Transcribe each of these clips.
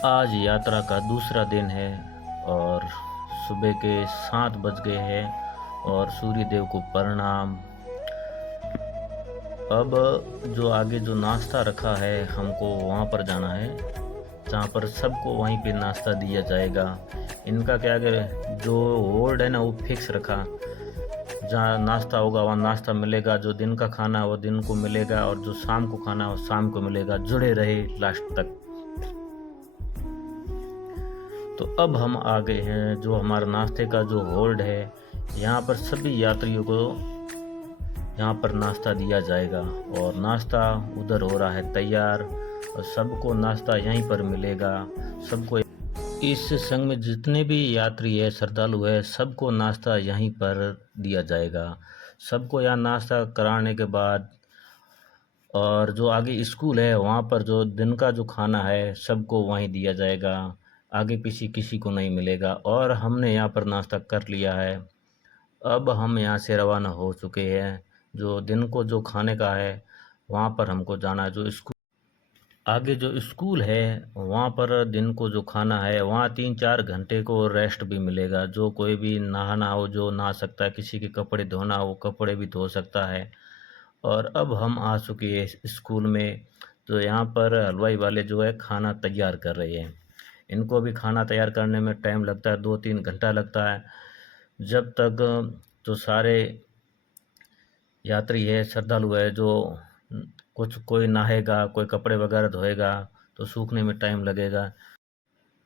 आज यात्रा का दूसरा दिन है और सुबह के 7 बज गए हैं और सूर्य देव को प्रणाम। अब जो आगे जो नाश्ता रखा है हमको वहाँ पर जाना है, जहाँ पर सबको वहीं पे नाश्ता दिया जाएगा। इनका क्या है, जो होल्ड है ना वो फिक्स रखा, जहाँ नाश्ता होगा वहाँ नाश्ता मिलेगा, जो दिन का खाना वो दिन को मिलेगा और जो शाम को खाना वो शाम को मिलेगा। जुड़े रहे लास्ट तक। तो अब हम आ गए हैं जो हमारा नाश्ते का जो होल्ड है, यहाँ पर सभी यात्रियों को यहाँ पर नाश्ता दिया जाएगा और नाश्ता उधर हो रहा है तैयार और सबको नाश्ता यहीं पर मिलेगा। सबको इस संघ में जितने भी यात्री है, श्रद्धालु है, सबको नाश्ता यहीं पर दिया जाएगा। सबको यहाँ नाश्ता कराने के बाद और जो आगे स्कूल है वहाँ पर जो दिन का जो खाना है सबको वहीं दिया जाएगा। आगे पीछे किसी को नहीं मिलेगा। और हमने यहाँ पर नाश्ता कर लिया है। अब हम यहाँ से रवाना हो चुके हैं। जो दिन को जो खाने का है वहाँ पर हमको जाना है। जो स्कूल आगे जो स्कूल है वहाँ पर दिन को जो खाना है वहाँ 3-4 घंटे को रेस्ट भी मिलेगा। जो कोई भी नहाना हो जो नहा सकता है, किसी के कपड़े धोना हो कपड़े भी धो सकता है। और अब हम आ चुके हैं स्कूल में। तो यहाँ पर हलवाई वाले जो है खाना तैयार कर रहे हैं। इनको भी खाना तैयार करने में टाइम लगता है, 2-3 घंटा लगता है। जब तक जो सारे यात्री है, श्रद्धालु है, जो कुछ कोई नहाएगा, कोई कपड़े वगैरह धोएगा तो सूखने में टाइम लगेगा।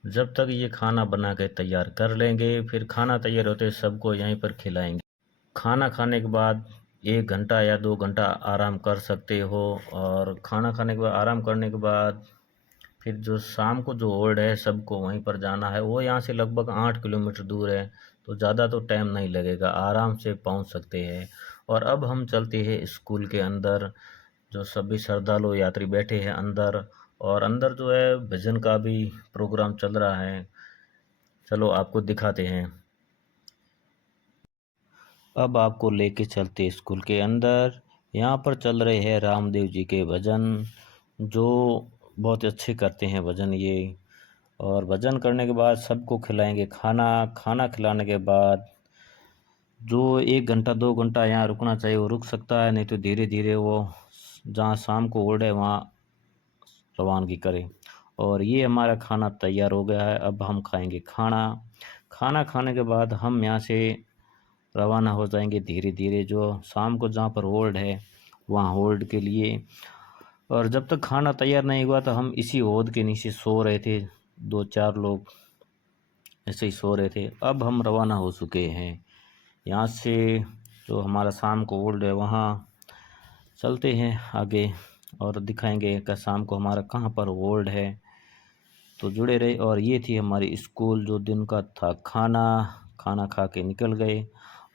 जब तक ये खाना बना के तैयार कर लेंगे, फिर खाना तैयार होते सबको यहीं पर खिलाएंगे। खाना खाने के बाद 1 घंटा या 2 घंटा आराम कर सकते हो। और खाना खाने के बाद आराम करने के बाद फिर जो शाम को जो होल्ड है सबको वहीं पर जाना है। वो यहाँ से लगभग 8 किलोमीटर दूर है, तो ज़्यादा तो टाइम नहीं लगेगा, आराम से पहुँच सकते हैं। और अब हम चलते हैं स्कूल के अंदर। जो सभी श्रद्धालु यात्री बैठे हैं अंदर, और अंदर जो है भजन का भी प्रोग्राम चल रहा है। चलो आपको दिखाते हैं। अब आपको लेके चलते स्कूल के अंदर। यहाँ पर चल रहे हैं रामदेव जी के भजन, जो बहुत अच्छे करते हैं भजन ये। और भजन करने के बाद सबको खिलाएंगे खाना। खाना खिलाने के बाद जो 1 घंटा 2 घंटा यहाँ रुकना चाहिए वो रुक सकता है, नहीं तो धीरे धीरे वो जहाँ शाम को होल्ड है वहाँ रवानगी करें। और ये हमारा खाना तैयार हो गया है। अब हम खाएंगे खाना। खाना खाने के बाद हम यहाँ से रवाना हो जाएंगे धीरे धीरे, जो शाम को जहाँ पर होल्ड है वहाँ होल्ड के लिए। और जब तक खाना तैयार नहीं हुआ तो हम इसी होद के नीचे सो रहे थे, 2-4 लोग ऐसे ही सो रहे थे। अब हम रवाना हो चुके हैं यहाँ से। जो हमारा शाम को होल्ड है वहाँ चलते हैं आगे और दिखाएंगे कि शाम को हमारा कहाँ पर होल्ड है। तो जुड़े रहे। और ये थी हमारी स्कूल, जो दिन का था खाना। खाना खा के निकल गए।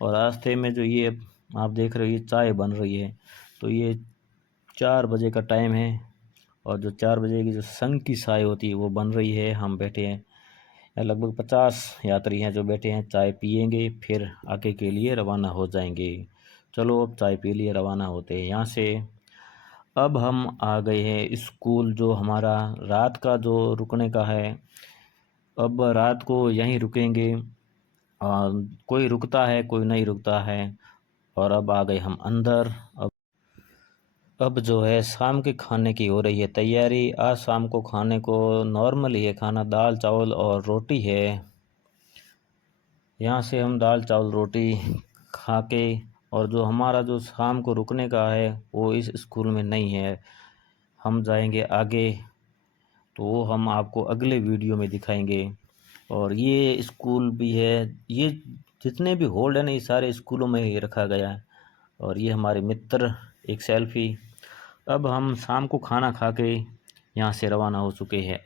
और रास्ते में जो ये आप देख रहे हो ये चाय बन रही है, तो ये 4 बजे का टाइम है। और जो 4 बजे की जो संग की चाय होती है वो बन रही है। हम बैठे हैं, लगभग 50 यात्री हैं जो बैठे हैं, चाय पियेंगे फिर आगे के लिए रवाना हो जाएंगे। चलो अब चाय पी लिए रवाना होते हैं यहाँ से। अब हम आ गए हैं स्कूल, जो हमारा रात का जो रुकने का है। अब रात को यहीं रुकेंगे। कोई रुकता है कोई नहीं रुकता है। और अब आ गए हम अंदर। अब जो है शाम के खाने की हो रही है तैयारी। आज शाम को खाने को नॉर्मल ही है खाना, दाल चावल और रोटी है। यहाँ से हम दाल चावल रोटी खा के, और जो हमारा जो शाम को रुकने का है वो इस स्कूल में नहीं है, हम जाएंगे आगे। तो वो हम आपको अगले वीडियो में दिखाएंगे। और ये स्कूल भी है, ये जितने भी होल्ड है ना ये सारे स्कूलों में ही रखा गया है। और ये हमारे मित्र, एक सेल्फी। अब हम शाम को खाना खा के यहाँ से रवाना हो चुके हैं।